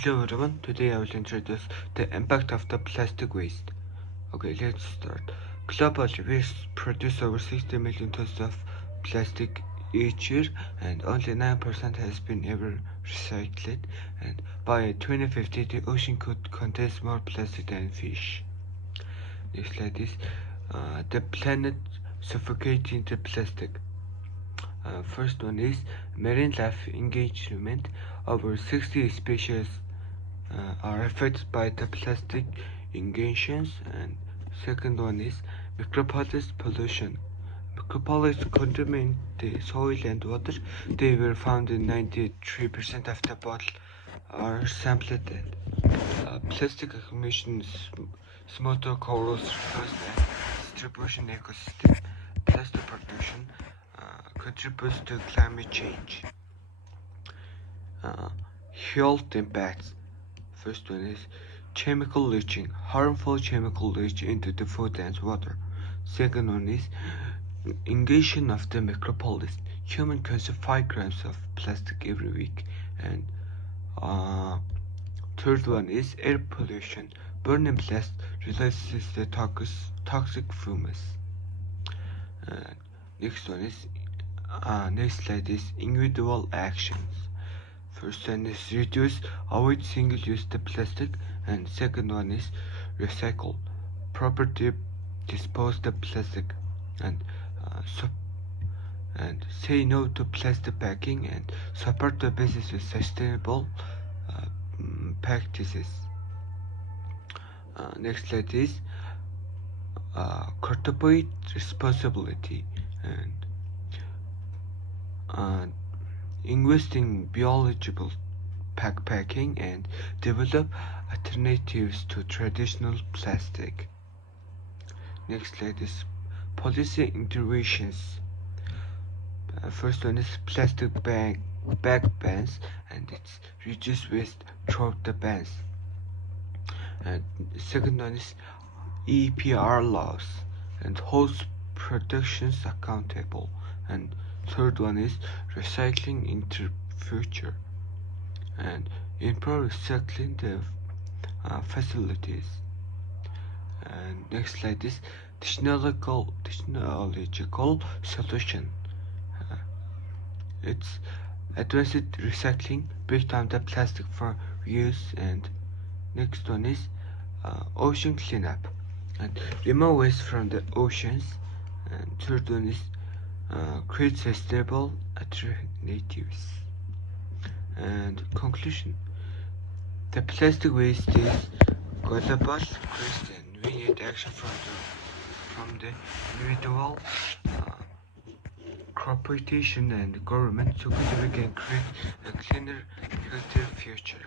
Hello everyone, today I will introduce the impact of the plastic waste. Okay, let's start. Globally, we produce over 60 million tons of plastic each year, and only 9% has been ever recycled. And by 2050, the ocean could contain more plastic than fish. Next slide is the planet suffocating the plastic. First one is marine life engagement. Over 60 species are affected by the plastic ingestions, and second one is microplastic pollution. Microplastics contaminate the soil and water. They were found in 93% of the bottle are sampled. Plastic accumulation is smoother corals reverse and distribution ecosystem. Plastic production contributes to climate change. Health impacts. First one is chemical leaching, harmful chemical leach into the food and water. Second one is ingestion of the microplastics. Humans consume 5 grams of plastic every week. And third one is air pollution. Burning plastic releases the toxic fumes. Next one is next slide is individual actions. First one is reduce, avoid single-use plastic, and second one is recycle, properly dispose the plastic, and say no to plastic packing and support the business with sustainable practices. Next slide is corporate responsibility and invest in biological packaging and develop alternatives to traditional plastic. Next slide is policy interventions. First one is plastic bag bans, and it's reduce waste throughout the bans. And second one is EPR laws and holds productions accountable. And third one is recycling into future and improve recycling the facilities. And next slide is technological solution. It's advanced recycling, break down the plastic for reuse. And next one is ocean cleanup and remove waste from the oceans. And third one is create sustainable alternatives. And conclusion: the plastic waste is global question. We need action from the individual, corporation, and government, so we can create a cleaner, healthier future.